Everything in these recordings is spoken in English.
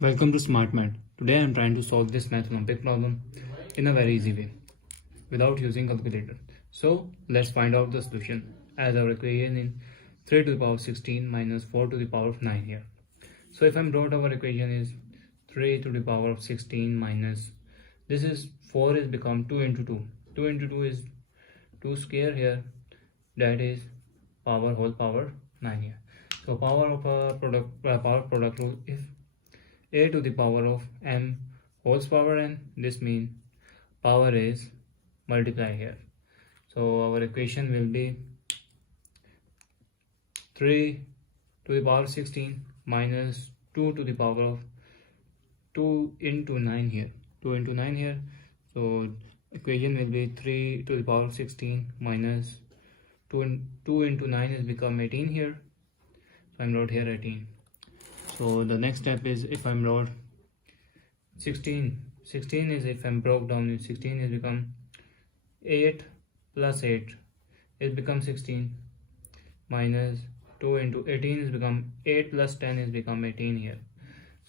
Welcome to Smart Math. Today I am trying to solve this mathematical problem in a very easy way without using calculator. So let's find out the solution as our equation in 3 to the power 16 minus 4 to the power of 9 here. So if I'm wrote our equation is 3 to the power of 16 minus this is 4 is become 2 into 2. 2 into 2 is 2 square here, that is power whole power 9 here. So power of a product rule, if a to the power of m whole power n, this means power is multiply here. So our equation will be 3 to the power 16 minus 2 to the power of 2 into 9 here, 2 into 9 here. So equation will be 3 to the power of 16 minus 2 into 9 is become 18 here. So I'm wrote here 18. So the next step is if I'm wrote 16 is if I'm broke down 16 is become 8 plus 8 is become 16 minus 2 into 18 is become 8 plus 10 is become 18 here.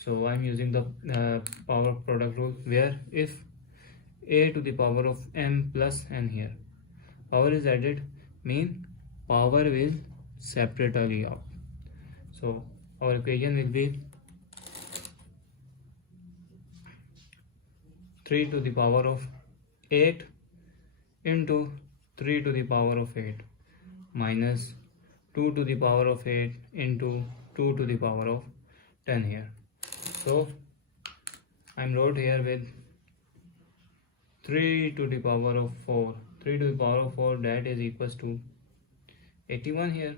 So I'm using the power product rule where if a to the power of m plus n here power is added mean power will separately up. So our equation will be 3 to the power of 8 into 3 to the power of 8 minus 2 to the power of 8 into 2 to the power of 10 here. So I'm wrote here with 3 to the power of 4. 3 to the power of 4, that is equals to 81 here.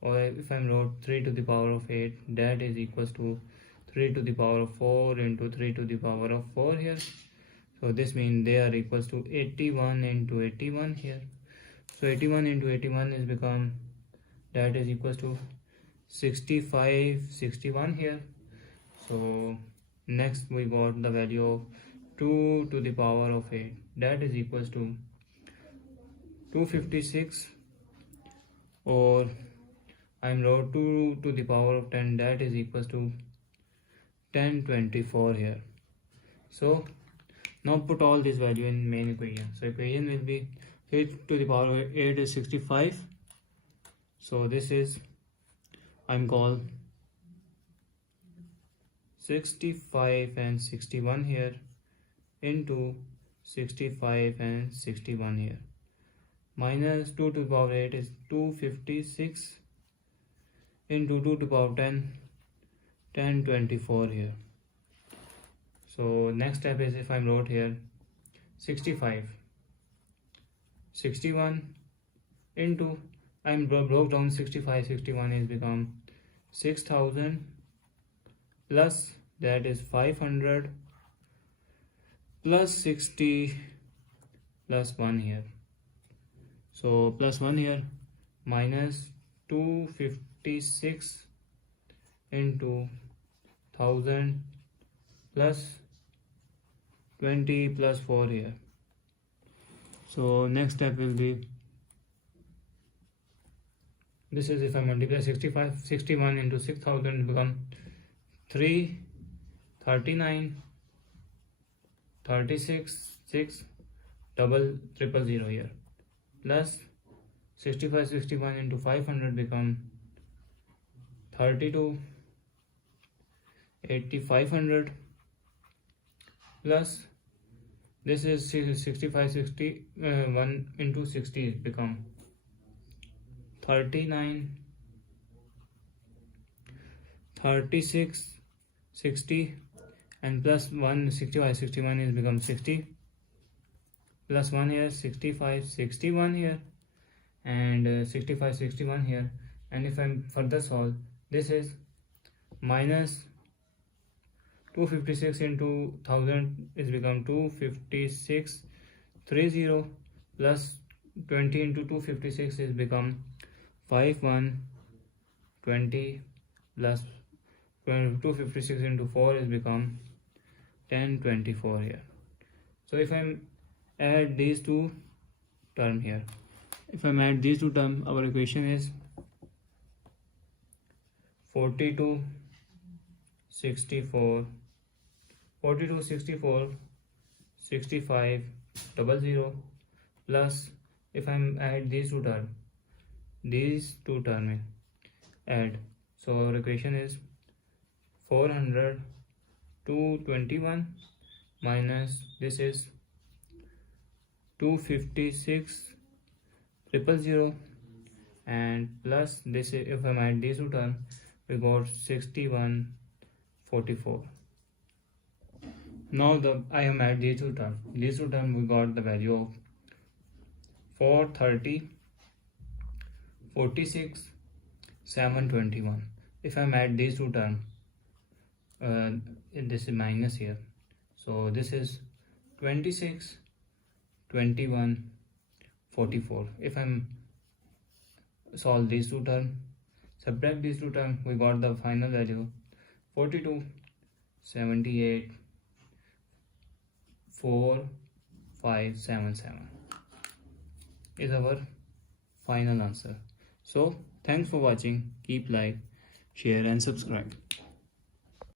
Or if I'm wrote 3 to the power of 8, that is equals to 3 to the power of 4 into 3 to the power of 4 here. So this means they are equals to 81 into 81 here. So 81 into 81 is become, that is equals to 61 here. So next we got the value of 2 to the power of 8, that is equals to 256, or I'm wrote 2 to the power of 10, that is equals to 1024 here. So now put all this value in main equation. So equation will be 8 to the power of 8 is 65. So this is I'm called 65 and 61 here into 65 and 61 here minus 2 to the power 8 is 256 into 2 to the power 10 1024 here. So next step is if I'm wrote here 65 61 into I'm broke down 65 61 is become 6000 plus that is 500 plus 60 plus 1 here. So plus 1 here minus 256 into 1000 plus 20 plus 4 here. So next step will be this is if I multiply 61 into 6000 become 339 36 6 double triple 0 here plus 61 into 500 become 32 8500 plus this is 1 into 60 become 39 36 60 and plus 1 61 is become 60 plus 1 here 65 61 here and 65 61 here. And if I'm further solve, this is minus 256 into 1000 is become 256 30 plus 20 into 256 is become 5120 plus 256 into 4 is become 1024 here. So if I'm add these two term here, if I add these two terms, our equation is 42 64, 42, 64, 65, 00, plus if I'm add these two terms add, so our equation is 400 to 21 minus this is 256 000 and plus this is, if I add these two terms, we got 6144. Now I am at these two terms. These two terms we got the value of 430, 46, 721. If I add these two terms, this is minus here, so this is 26, 21, 44. If I'm solve these two terms, subtract these two terms, we got the final value 42, 78, 4577 is our final answer. So thanks for watching. Keep like, share and subscribe.